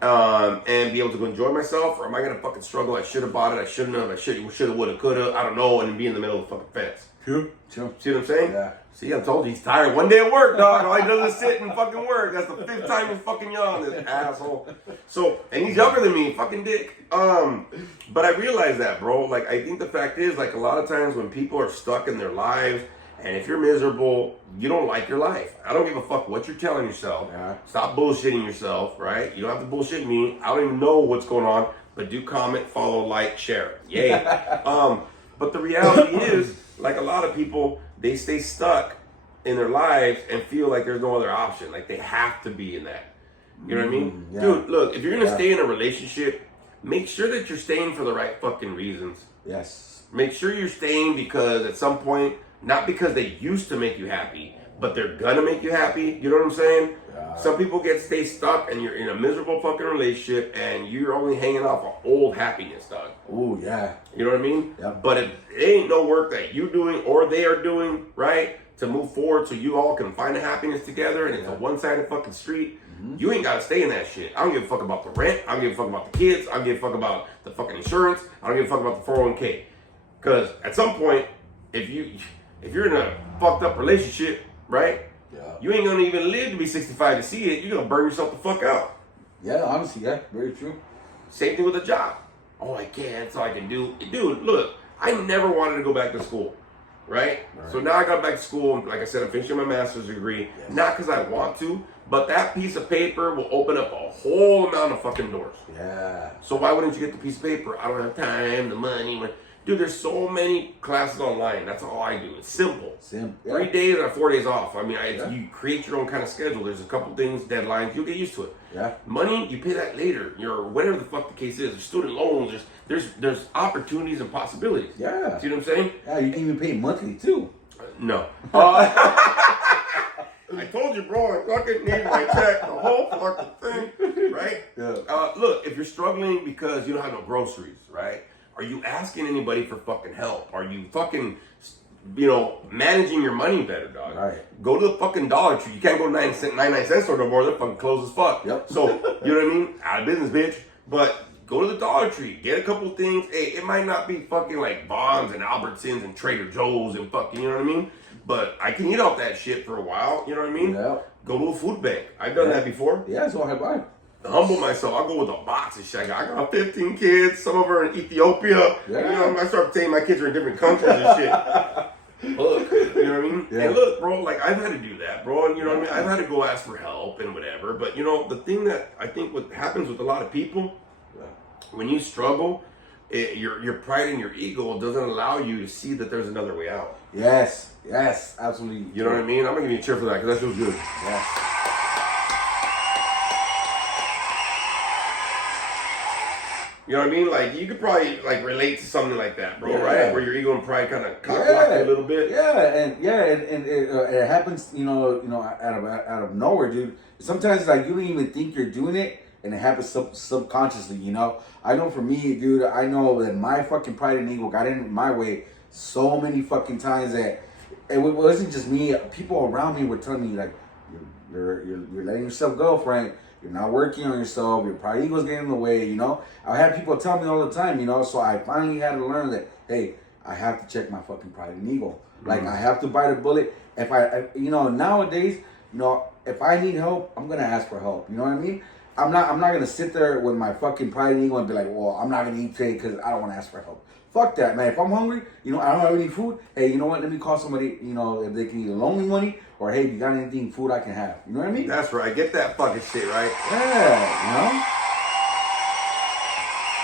and be able to enjoy myself, or am I going to fucking struggle? I should have bought it, I shouldn't have, I should have, would have, could have, I don't know, and be in the middle of the fucking fence. True. See what I'm saying? Yeah. See, I told you he's tired. One day at work, dog. All he does is sit and fucking work. That's the 5th time he's fucking young, this asshole. So, and he's younger than me, fucking dick. But I realize that, bro. Like, I think the fact is, like, a lot of times when people are stuck in their lives, and if you're miserable, you don't like your life. I don't give a fuck what you're telling yourself. Yeah. Stop bullshitting yourself, right? You don't have to bullshit me. I don't even know what's going on, but do comment, follow, like, share. Yay. But the reality is, like, a lot of people, they stay stuck in their lives and feel like there's no other option. Like, they have to be in that. You know what I mean? Yeah. Dude, look, if you're going to stay in a relationship, make sure that you're staying for the right fucking reasons. Yes. Make sure you're staying because at some point, not because they used to make you happy, but they're gonna make you happy. You know what I'm saying? Yeah. Some people stay stuck and you're in a miserable fucking relationship and you're only hanging off of old happiness, dog. Ooh, yeah. You know what I mean? Yep. But if it ain't no work that you doing or they are doing, right, to move forward so you all can find the happiness together and it's a one-sided fucking street, you ain't gotta stay in that shit. I don't give a fuck about the rent. I don't give a fuck about the kids. I don't give a fuck about the fucking insurance. I don't give a fuck about the 401k. Because at some point, if you're in a fucked up relationship, right? Yeah. You ain't gonna even live to be 65 to see it. You're gonna burn yourself the fuck out. Yeah, honestly, yeah, very true. Same thing with a job. Oh, I can't, that's all I can do. Dude, look, I never wanted to go back to school, right? So now I got back to school. Like I said, I'm finishing my master's degree. Yes. Not because I want to, but that piece of paper will open up a whole amount of fucking doors. Yeah. So why wouldn't you get the piece of paper? I don't have time, the money. Dude, there's so many classes online. That's all I do. It's simple. Yeah. 3 days or 4 days off. I mean, you create your own kind of schedule. There's a couple things, deadlines. You'll get used to it. Yeah. Money, you pay that later. Whatever the fuck the case is. There's student loans. There's opportunities and possibilities. Yeah. See what I'm saying? Yeah, you can even pay monthly too. No. I told you, bro, I fucking need my check, the whole fucking thing, right? Yeah. Look, if you're struggling because you don't have no groceries, right? Are you asking anybody for fucking help? Are you fucking, managing your money better, dog? Right. Go to the fucking Dollar Tree. You can't go 99 cent store no more. They're fucking closed as fuck. Yep. So, you know what I mean? Out of business, bitch. But go to the Dollar Tree. Get a couple things. Hey, it might not be fucking like Vons and Albertsons and Trader Joe's and fucking, you know what I mean? But I can eat off that shit for a while. You know what I mean? Yeah. Go to a food bank. I've done that before. Yeah, so have I. Humble myself. I'll go with a box of shit. I got 15 kids. Some of them are in Ethiopia. Yeah. I start saying my kids are in different countries and shit. Look, you know what I mean? Yeah. And look, bro, like I've had to do that, bro. And you know what I mean? I've had to go ask for help and whatever. But the thing that I think what happens with a lot of people, when you struggle, your pride and your ego doesn't allow you to see that there's another way out. Yes, absolutely. You know what I mean? I'm gonna give you a cheer for that because that feels good. Yes. You know what I mean? Like, you could probably, relate to something like that, bro, right? Where your ego and pride kind of cock-block you a little bit. Yeah, and it happens, out of nowhere, dude. Sometimes, you don't even think you're doing it, and it happens subconsciously, I know for me, dude, I know that my fucking pride and ego got in my way so many fucking times that it wasn't just me. People around me were telling me, like, you're letting yourself go, Frank. You're not working on yourself. Your pride ego's getting in the way, I had people tell me all the time, so I finally had to learn that, hey, I have to check my fucking pride and ego. Like, I have to bite a bullet. If I nowadays, if I need help, I'm gonna ask for help. You know what I mean? I'm not gonna sit there with my fucking pride and ego and be like, well, I'm not gonna eat today because I don't want to ask for help. Fuck that, man. If I'm hungry, I don't have any food. Hey, you know what? Let me call somebody. If they can either loan me money or hey, if you got anything food I can have. You know what I mean? That's right. Get that fucking shit right. Yeah.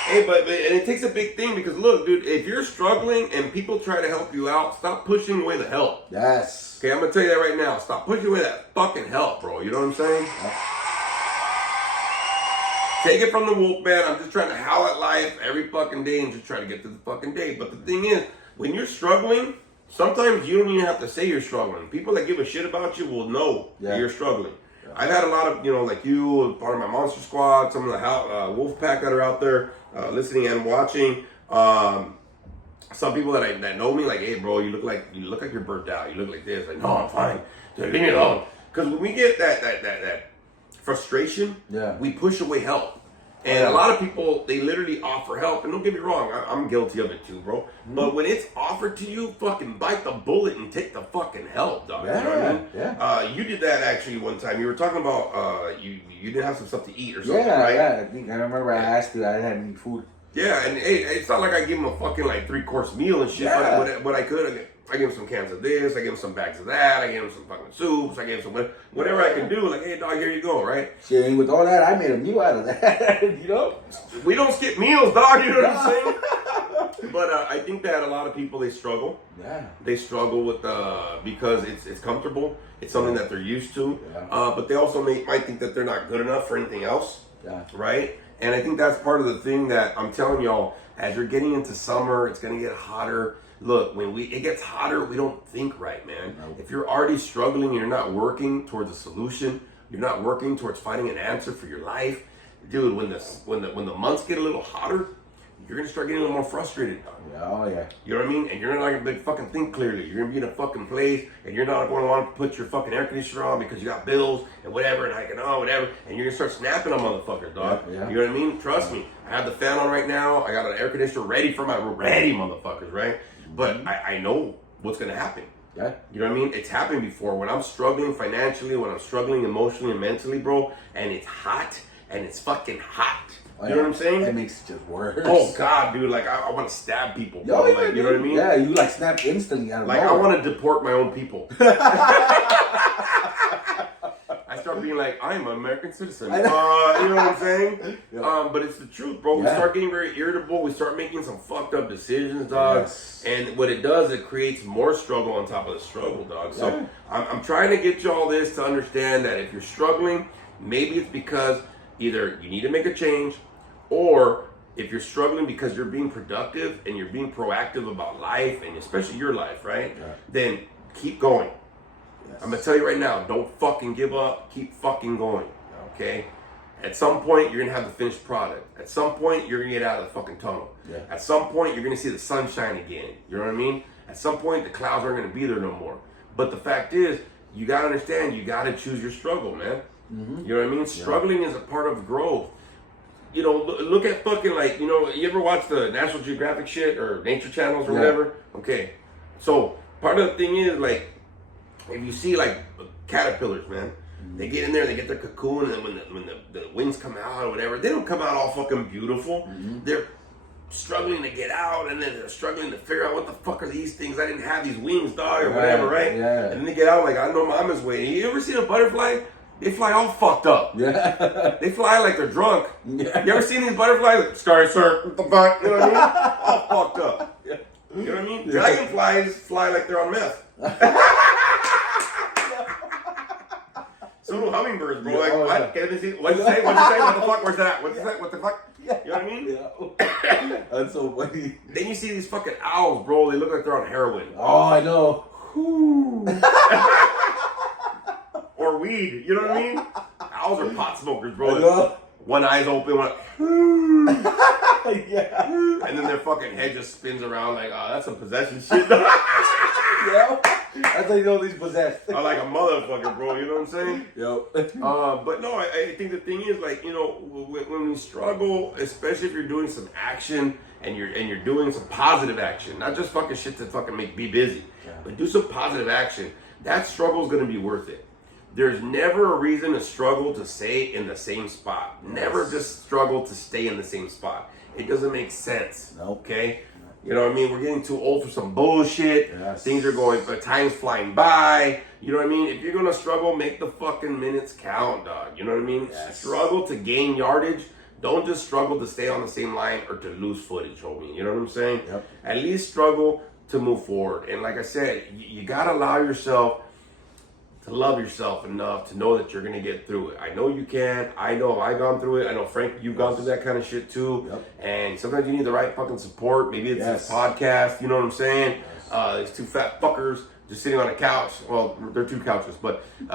Hey, but and it takes a big thing because look, dude, if you're struggling and people try to help you out, stop pushing away the help. Yes. Okay, I'm gonna tell you that right now. Stop pushing away that fucking help, bro. You know what I'm saying? Yep. Take it from the wolf man. I'm just trying to howl at life every fucking day and just try to get to the fucking day. But the thing is, when you're struggling, sometimes you don't even have to say you're struggling. People that give a shit about you will know that you're struggling. Yeah. I've had a lot of, like you, part of my Monster Squad, some of the Wolf Pack that are out there listening and watching. Some people that know me, like, hey, bro, you look like you're burnt out. You look like this. Like, no, I'm fine. Like, leave me alone. Because when we get that frustration, we push away help. And a lot of people, they literally offer help. And don't get me wrong, I'm guilty of it too, bro. Mm-hmm. But when it's offered to you, fucking bite the bullet and take the fucking help, dog. Yeah, you know what I mean? Yeah. You did that actually one time. You were talking about you didn't have some stuff to eat or something, right? Yeah, I remember I asked you, I didn't have any food. Yeah, and hey, it's not like I give him a fucking like 3-course meal and shit. Yeah. But what I could, I gave him some cans of this, I gave him some bags of that, I gave him some fucking soups, I gave him some whatever I can do. Like, hey, dog, here you go, right? Shit, and with all that, I made a meal out of that. We don't skip meals, dog. You know what I'm saying? But I think that a lot of people, they struggle. Yeah. They struggle with because it's comfortable. It's something that they're used to. Yeah. But they also might think that they're not good enough for anything else. Yeah. Right? And I think that's part of the thing that I'm telling y'all, as you're getting into summer, it's going to get hotter. Look, when it gets hotter, we don't think right, man. Nope. If you're already struggling and you're not working towards a solution, you're not working towards finding an answer for your life, dude, when the months get a little hotter, you're going to start getting a little more frustrated. Oh, yeah. You know what I mean? And you're not going to fucking think clearly. You're going to be in a fucking place, and you're not going to want to put your fucking air conditioner on because you got bills and whatever, and whatever, and you're going to start snapping on motherfuckers, dog. Yeah. You know what I mean? Trust me. I have the fan on right now. I got an air conditioner ready for my room. Ready, motherfuckers, right? But I know what's going to happen. Yeah. You know what I mean? It's happened before. When I'm struggling financially, when I'm struggling emotionally and mentally, bro, and it's hot, and it's fucking hot. You know what I'm saying? That makes it just worse. Oh God, dude! Like I want to stab people. Bro. Yo, like, you know what I mean? Yeah, you like snap instantly out of Like nowhere. I want to deport my own people. I start being like, I'm an American citizen. You know what I'm saying? Yeah. But it's the truth, bro. We start getting very irritable. We start making some fucked up decisions, dog. Yes. And what it does, it creates more struggle on top of the struggle, dog. So I'm trying to get you all this to understand that if you're struggling, maybe it's because either you need to make a change, or if you're struggling because you're being productive and you're being proactive about life, and especially your life, right? Yeah. Then keep going. Yes. I'm gonna tell you right now, don't fucking give up. Keep fucking going, okay? At some point, you're gonna have the finished product. At some point, you're gonna get out of the fucking tunnel. Yeah. At some point, you're gonna see the sunshine again. You know what I mean? At some point, the clouds aren't gonna be there no more. But the fact is, you gotta understand, you gotta choose your struggle, man. Mm-hmm. You know what I mean? Struggling is a part of growth. You know, look at fucking like, you ever watch the National Geographic shit or Nature Channels or whatever? Okay. So, part of the thing is, like, if you see, like, caterpillars, man, they get in there, they get their cocoon, and then when the wings come out or whatever, they don't come out all fucking beautiful. Mm-hmm. They're struggling to get out, and then they're struggling to figure out what the fuck are these things? I didn't have these wings, dog, or whatever, right? Yeah. And then they get out like, I know mama's waiting. You ever seen a butterfly? They fly all fucked up. Yeah. They fly like they're drunk. Yeah. You ever seen these butterflies? Sorry, sir. What the fuck? You know what I mean? All fucked up. Yeah. You know what I mean? Dragonflies fly like they're on meth. So do hummingbirds, bro. Like, what? Can I see? What'd you say? What'd you say? What the fuck? Where's that? What's that? What the fuck? You know what I mean? Yeah. That's so funny. Then you see these fucking owls, bro. They look like they're on heroin. Oh, I know. Or weed. You know what I mean? Owls are pot smokers, bro. I know. One eye's open, one. Yeah. And then their fucking head just spins around like, oh, that's some possession shit. Yeah. That's how you know he's possessed. I like a motherfucker, bro. You know what I'm saying? Yo. But no, I think the thing is, like, you know, when we struggle, especially if you're doing some action and you're doing some positive action, not just fucking shit to fucking be busy, but do some positive action. That struggle is gonna be worth it. there's never a reason to struggle to stay in the same spot. Never just struggle to stay in the same spot. It doesn't make sense. Nope. Okay? You know what I mean? We're getting too old for some bullshit. Yes. Things are going, time's flying by. You know what I mean? If you're gonna struggle, make the fucking minutes count, dog. You know what I mean? Yes. Struggle to gain yardage. Don't just struggle to stay on the same line or to lose footage, homie. You know what I'm saying? Yep. At least struggle to move forward. And like I said, you gotta allow yourself to love yourself enough to know that you're gonna get through it. I know you can. I know I've gone through it. I know Frank, you've gone through that kind of shit too. Yep. And sometimes you need the right fucking support. Maybe it's Yes. this podcast. You know what I'm saying? These two fat fuckers just sitting on a couch. Well, they're two couches, but you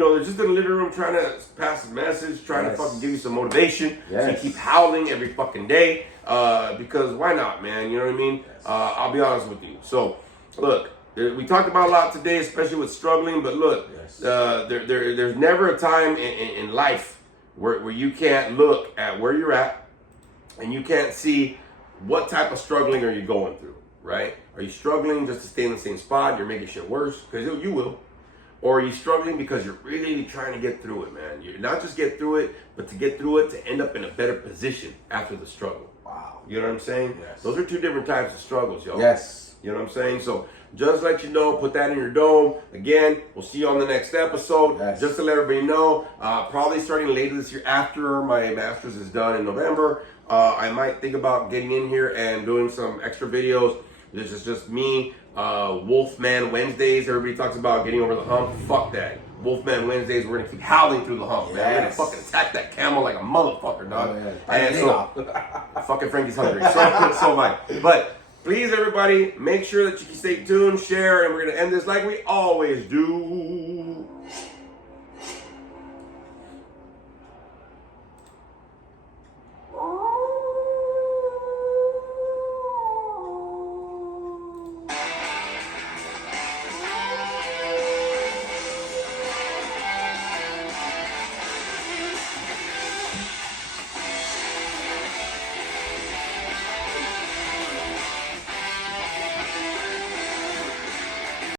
know, they're just in the living room trying to pass a message, trying to fucking give you some motivation. So you Yes. keep howling every fucking day. Because why not, man? You know what I mean? I'll be honest with you. So, look. We talked about a lot today, especially with struggling. But look, there's never a time in life where you can't look at where you're at and you can't see what type of struggling are you going through, right? Are you struggling just to stay in the same spot? You're making shit worse, because you will. Or are you struggling because you're really trying to get through it, man? You're not just get through it, but to get through it to end up in a better position after the struggle. Wow. You know what I'm saying? Yes. Those are two different types of struggles, y'all. Yes. You know what I'm saying? So just let you know, put that in your dome. Again, we'll see you on the next episode. Yes. Just to let everybody know, probably starting later this year after my master's is done in November, I might think about getting in here and doing some extra videos. This is just me, Wolfman Wednesdays. Everybody talks about getting over the hump. Fuck that. Wolfman Wednesdays, we're gonna keep howling through the hump, man. We're gonna fucking attack that camel like a motherfucker, dog. And so, fucking Frankie's hungry. So am I. But please, everybody, make sure that you can stay tuned, share, and we're gonna end this like we always do.